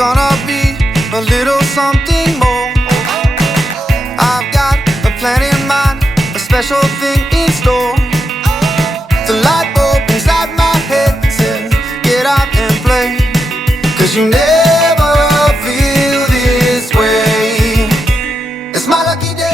gonna be a little something more. I've got a plan in mind, a special thing in store. The light bulb inside my head says, get out and play, 'cause you never feel this way. It's my lucky day.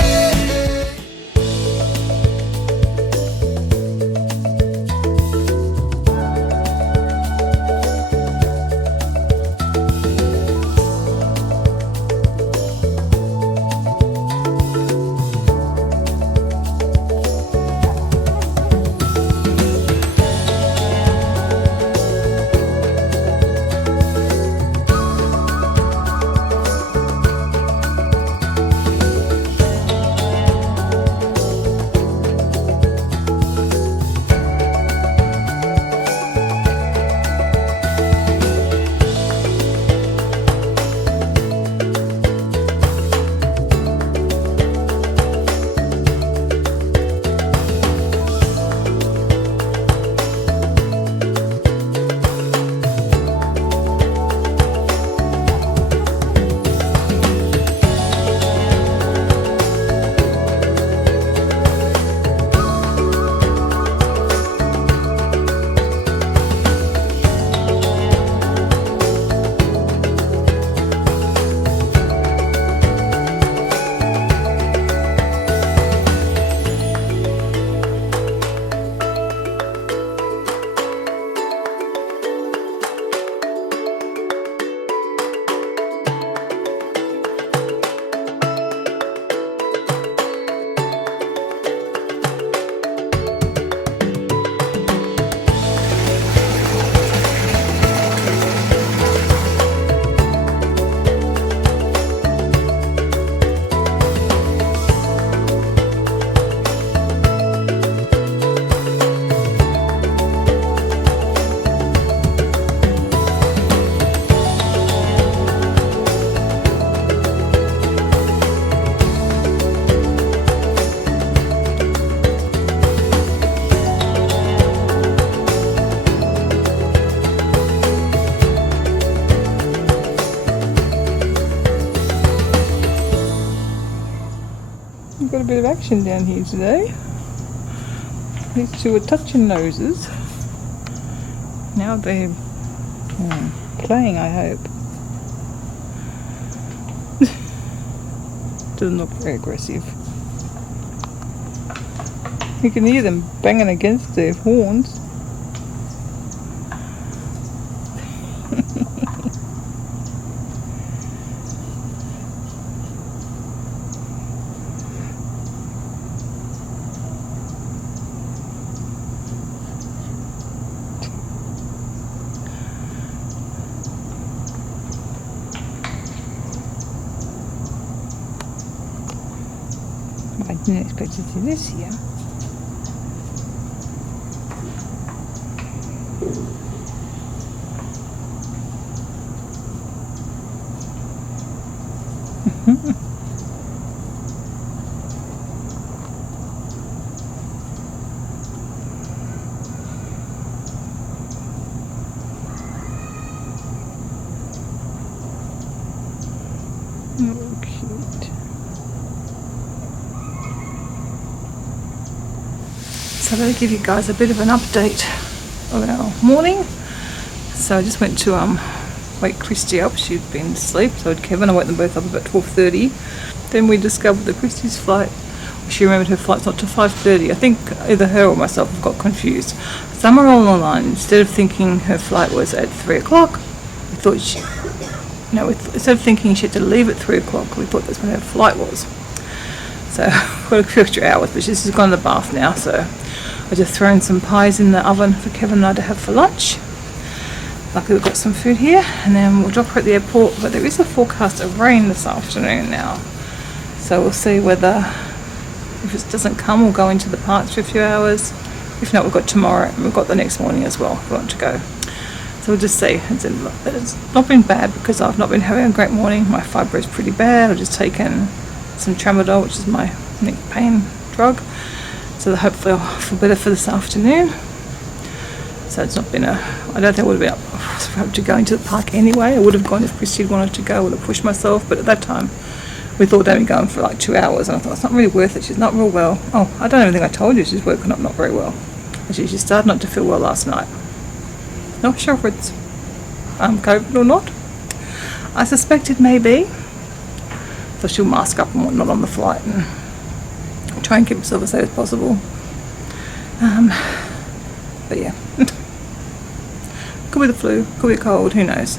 We've got a bit of action down here today. These two are touching noses. Now they're playing, I hope. Doesn't look very aggressive. You can hear them banging against their horns. I didn't expect to see this here. Oh, cute. So I'm going to give you guys a bit of an update of our morning. So I just went to wake Christy up. She'd been asleep, so did Kevin. I woke them both up about 12:30. Then we discovered that Christy's flight, she remembered her flight's not till 5:30. I think either her or myself have got confused. Somewhere along the line, instead of thinking her flight was at 3 o'clock, we thought she, instead of thinking she had to leave at 3 o'clock, we thought that's when her flight was. So we've got a few extra hours, but she's just gone to the bath now, so I just thrown some pies in the oven for Kevin and I to have for lunch. Luckily we've got some food here, and then we'll drop her at the airport, but there is a forecast of rain this afternoon now. So we'll see whether, if it doesn't come, we'll go into the parks for a few hours. If not, we've got tomorrow, and we've got the next morning as well if we want to go. So we'll just see. It's not been bad because I've not been having a great morning. My fibro is pretty bad. I've just taken some tramadol, which is my neck pain drug. So that hopefully I'll feel better for this afternoon. So it's not been I don't think I would have been up to going to the park anyway. I would have gone if Christy had wanted to go. I would have pushed myself, but at that time we thought they'd been going for like 2 hours, and I thought it's not really worth it. She's not real well. Oh, I don't even think I told you she's woken up not very well. Actually, she started not to feel well last night. Not sure if it's COVID or not. I suspect it may be. So she'll mask up and whatnot on the flight and try and keep herself as safe as possible. But yeah. Could be the flu, could be a cold, who knows.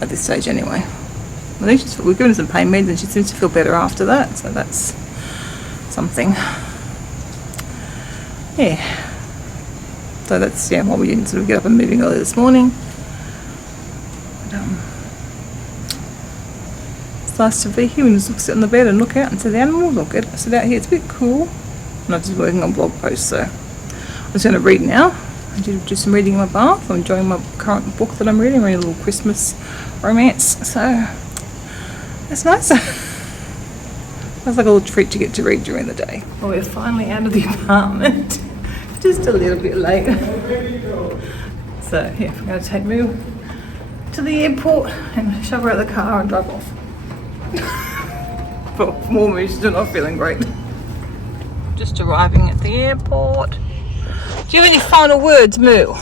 At this stage anyway. I think we've given her some pain meds and she seems to feel better after that, so that's something. Yeah. So that's why we didn't sort of get up and moving early this morning. But, it's nice to be here and just sit on the bed and look out and see the animals, or sit out here. It's a bit cool. I'm not just working on blog posts, so I'm just going to read now. I did do some reading in my bath. I'm enjoying my current book that I'm reading, a little Christmas romance, so it's nice. It's like a little treat to get to read during the day. Well, we're finally out of the apartment. Just a little bit late. So yeah, we're going to take Moo to the airport and shove her out of the car and drive off. For more Moo, she's not feeling great. Just arriving at the airport. Do you have any final words, Moo?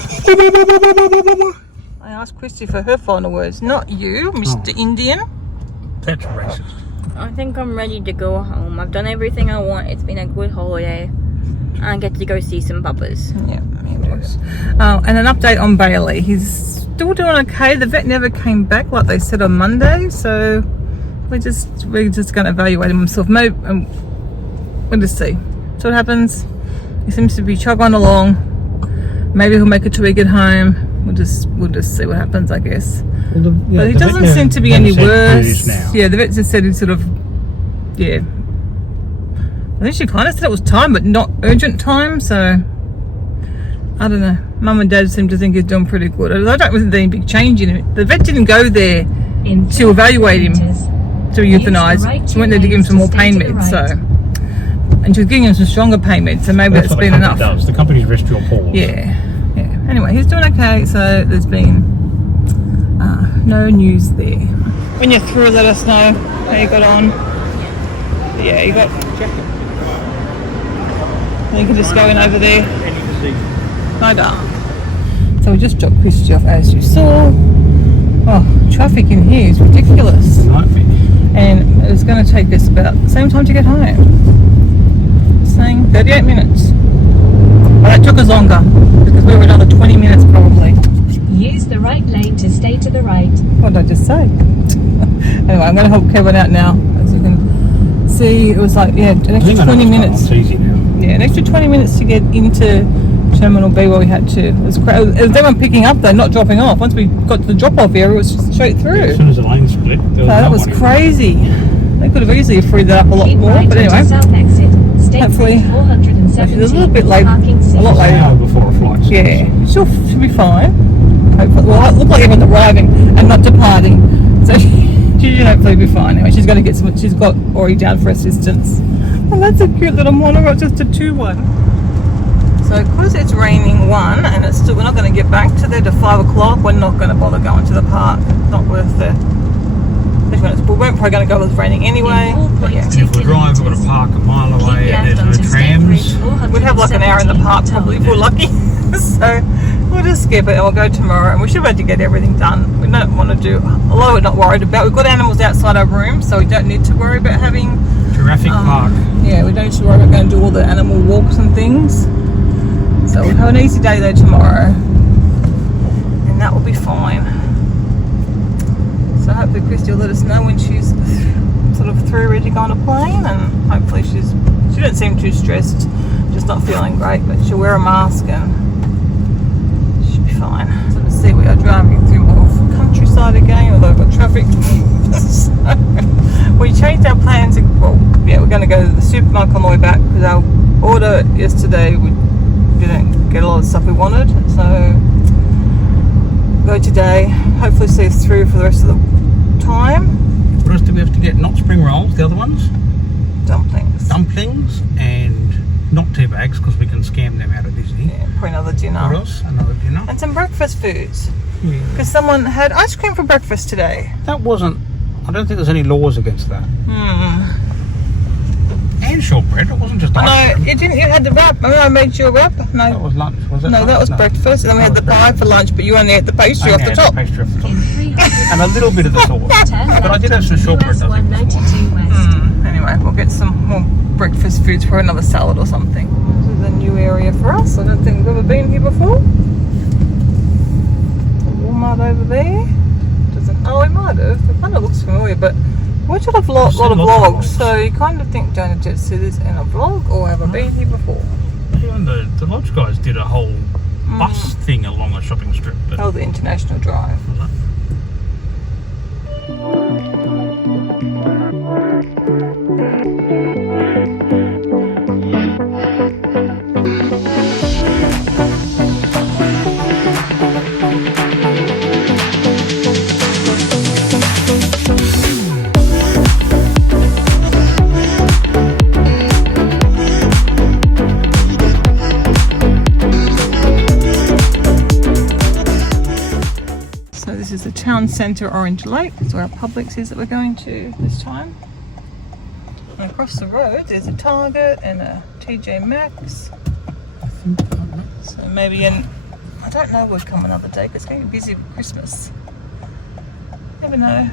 I asked Christy for her final words, not you, Mr. Indian. That's racist. I think I'm ready to go home. I've done everything I want. It's been a good holiday. I get to go see some puppers. Yeah, nice. And an update on Bailey. He's still doing okay. The vet never came back like they said on Monday, so we're just going to evaluate him himself. Maybe, we'll just see. So what happens. He seems to be chugging along. Maybe he'll make it till we get home. We'll just see what happens, I guess. Well, but he doesn't seem to be any worse. Yeah, the vet just said he's sort of, yeah. I think she kind of said it was time, but not urgent time. So I don't know. Mum and Dad seem to think he's doing pretty good. I don't really think any big change in him. The vet didn't go there to evaluate him, to euthanize. She went there to give him some more pain meds. So. And she was giving him some stronger pain meds, so maybe that's been enough. Does. The company's rest your pause. Yeah. Anyway, he's doing okay, so there's been no news there. When you're through, let us know how you got on. Yeah, you got. You can just go in over there. No darling. So we just dropped Christy off, as you saw. Oh, traffic in here is ridiculous. And it's going to take us about the same time to get home. Saying 38 minutes. Well, that took us longer because we were another 20 minutes probably. Use the right lane to stay to the right. What did I just say? Anyway, I'm going to help Kevin out now. As you can see, it was like, an extra 20 minutes. It's easy now. Yeah, an extra 20 minutes to get into Terminal B where we had to. It was everyone picking up though, not dropping off. Once we got to the drop-off area, it was just straight through. As soon as the lane split, that was crazy. They could have easily freed that up a lot more, right, but anyway. Hopefully, she's a little bit late, a lot later. An hour before a flight. Yeah, she'll be fine. Hopefully, well, it looked like everyone's arriving and not departing, so she should hopefully be fine. Anyway, she's going to get some. She's got Ori down for assistance. Oh, that's a cute little mono. It's just a 2-1. So because it's raining and it's still, we're not going to get back to there to 5 o'clock. We're not going to bother going to the park. Not worth it. We weren't probably going to go with raining anyway. But yeah. If we drive, we've got to park a mile away and there's no trams. We'd have like an hour in the park probably if we're lucky. So we'll just skip it and we'll go tomorrow. And we should be able to get everything done. We don't want to do, although we're not worried about, we've got animals outside our room, so we don't need to worry about having Jurassic Park. Yeah, we don't need to worry about going to do all the animal walks and things. So we'll have an easy day though tomorrow. And that will be fine. So hopefully Christy will let us know when she's sort of through, ready to go on a plane, and hopefully she doesn't seem too stressed, just not feeling great, but she'll wear a mask and she'll be fine. So let's see, we are driving through more countryside again, although we've got traffic. So we changed our plans. Well, yeah, we're going to go to the supermarket on the way back because our order yesterday, we didn't get a lot of stuff we wanted, so go today, hopefully see us through for the rest of the time. What else do we have to get? Not spring rolls, the other ones? Dumplings. Dumplings and Not 2 bags because we can scam them out of Disney. Yeah, for another dinner. What else? Another dinner. And some breakfast foods. Yeah. Because someone had ice cream for breakfast today. That wasn't. I don't think there's any laws against that. And shortbread. It wasn't just ice No, cream. you didn't. You had the wrap. Remember I made you a wrap? That No. was lunch. Was it? No, that was breakfast. And then we had the pie for lunch, but you only ate the pastry off the had top. Pastry off the top. In 300 And a little bit of the sauce. turn But I left did have some onto shortbread. US I think, this morning. 192 West. Anyway, we'll get some more breakfast foods for another salad or something. This is a new area for us. I don't think we've ever been here before. The Walmart over there. Doesn't. Oh, we might have. It kind of looks familiar, but we watch a lot of I've seen vlogs, lots of so you kind of think, don't I just see this in a vlog, or have I been here before? Even the lodge guys did a whole bus thing along a shopping strip. But Oh, the International Drive. So this is the town centre, Orange Lake. That's where our Publix is that we're going to this time. And across the road there's a Target and a TJ Maxx. So maybe I don't know, we'll come another day because it's going to be busy with Christmas. Never know.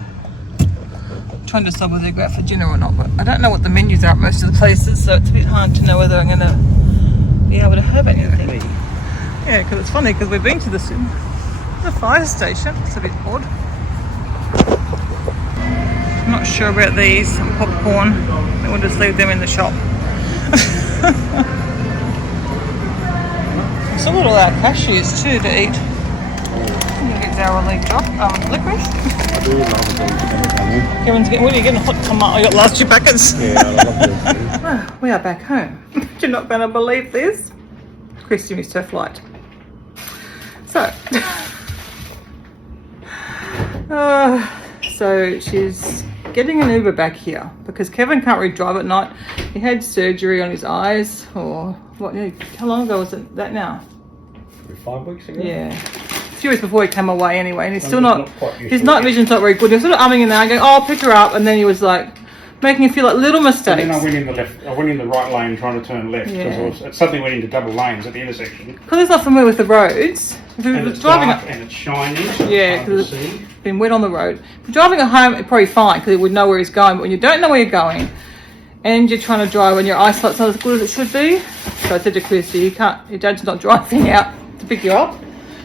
I'm trying to decide whether to go out for dinner or not, but I don't know what the menus are at most of the places, so it's a bit hard to know whether I'm going to be able to have anything. Yeah, because it's funny because we've been to the fire station. It's a bit odd. I'm not sure about these. Some popcorn. We'll just leave them in the shop. So what all our cashews too to eat. It's our lead drop. Licorice. I do love those. Kevin's getting. What are you getting? Hot tomato. I got last 2 packets. Yeah, I love those. We are back home. You're not going to believe this. Christy missed her flight. So. So she's getting an Uber back here because Kevin can't really drive at night. He had surgery on his eyes, or what? How long ago was it that now? 5 weeks ago? Yeah, a few weeks before he came away anyway, and he's still just not. not quite used His to night it. vision's not very good. He was sort of umming and ahhing, going, "Oh, I'll pick her up," and then he was like making you feel like little mistakes. And then I went in the left. I went in the right lane trying to turn left because it suddenly went into double lanes at the intersection. Because he's not familiar with the roads. If he And was it's driving dark and it's shiny. So Yeah, it's hard to because see. it's been wet on the road. If you're driving at home, it's probably fine because he would know where he's going. But when you don't know where you're going and you're trying to drive and your eyesight's not as good as it should be, so I said to Christy, your dad's not driving out to pick you up.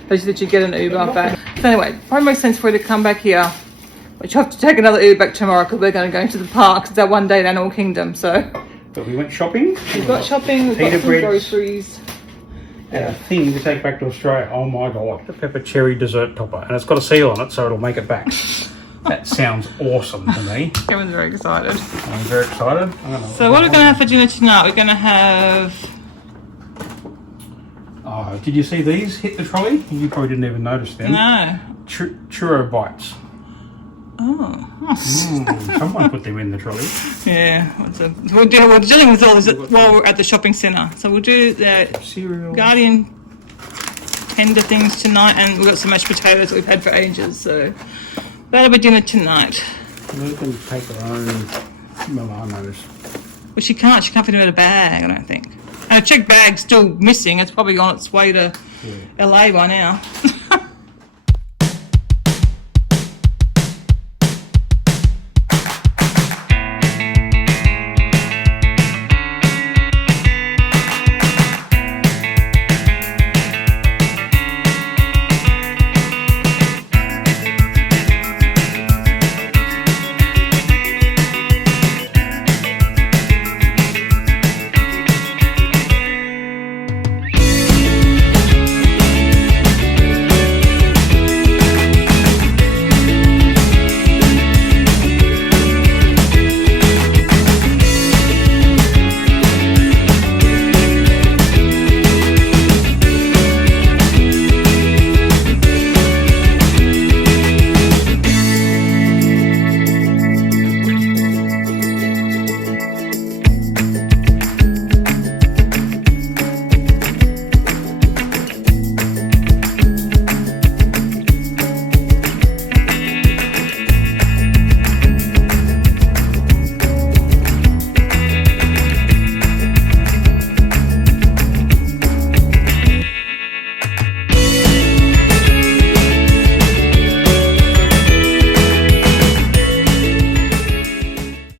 So she said you'd get an Uber back. So anyway, probably makes sense for you to come back here. But you have to take another Uber back tomorrow because we're going to go into the park. It's our one day at Animal Kingdom. So But we went shopping. we've got shopping, we've got Pita some breads. groceries. And a thing to take back to Australia. Oh my god. The pepper cherry dessert topper. And it's got a seal on it so it'll make it back. That sounds awesome to me. Kevin's very excited. I'm very excited. So what are we going to have for dinner tonight? We're going to have... Oh, did you see these hit the trolley? You probably didn't even notice them. No. Churro bites. Oh. Someone put them in the trolley. Yeah. We're dealing with all this while we're at the shopping centre. So we'll do the Cereal. Guardian tender things tonight, and we've got some mashed potatoes that we've had for ages. So that'll be dinner tonight. They can take their own Milanos. Well, she can't fit them in a bag, I don't think. And a checked bag's still missing. It's probably on its way to LA by now.